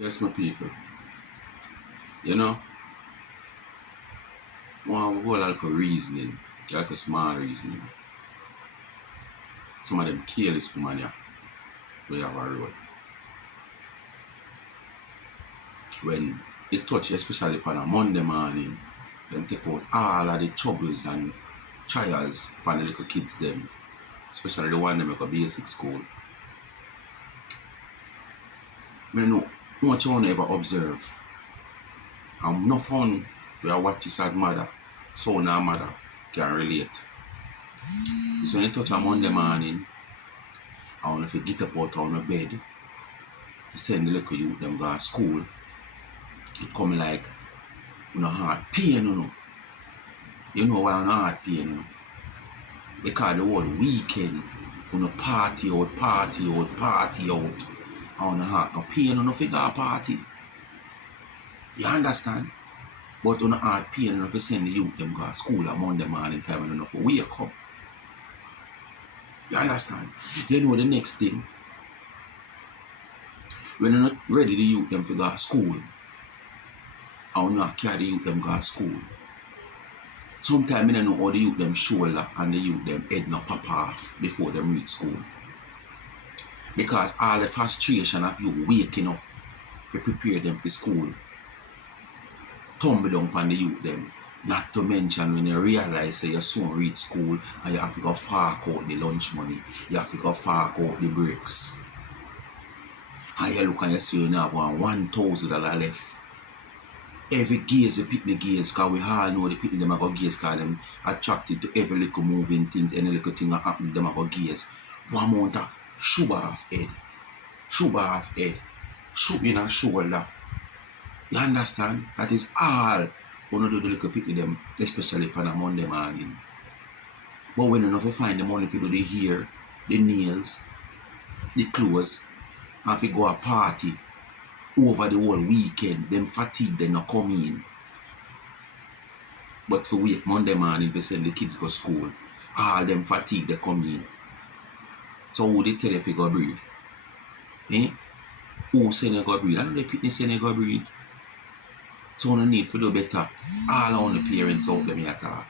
Yes, my people. You know, one whole like a reasoning, like a small reasoning. Some of them careless woman here, we have a road. When it touch, especially upon a Monday morning, them take out all of the troubles and trials for the little kids them, especially the one them make a basic school. I know much you ever observe. And no fun we are watch this as mother, son or mother can relate. It's when you touch a Monday morning, I want if you get up out of your bed, to send the little youth them go to school, it come like heart pain, You know why heart pain, Because the whole weekend, party out, party out, party out. And heart no pain, figure party. You understand? But heart pain, if you send the youth them go to school on Monday morning time and for wake up. You understand? You know the next thing, when you're not ready the youth them to go to school, and not carry the youth them go to school. Sometimes I don't know how the youth them shoulder and the youth them head not pop off before them reach school. Because all the frustration of you waking up to prepare them for school tumble down on the youth them. Not to mention when you realize that your son reach school and you have to go fork out the lunch money, you have to go fork out the breaks. And you look and you see you now have $1,000 left. Every gaze the picnic gaze, because we all know the picnic them are going to gaze because them attracted to every little moving things, any little thing that happen, them are going to gaze. One amount of sugar off head, shoot in a shoulder. You understand? That is all when you do the little picnic them, especially on a Monday morning. But when you have find the money if you do the hair, the nails, the clothes, and if you go a party over the whole weekend, them fatigue they not come in. But to wait Monday morning if you send the kids go school, all them fatigue they come in. So who they tell if you go breed? Who send you go breed? I know the picnic send you go breed. So no need to do better. All on the parents out them here talk.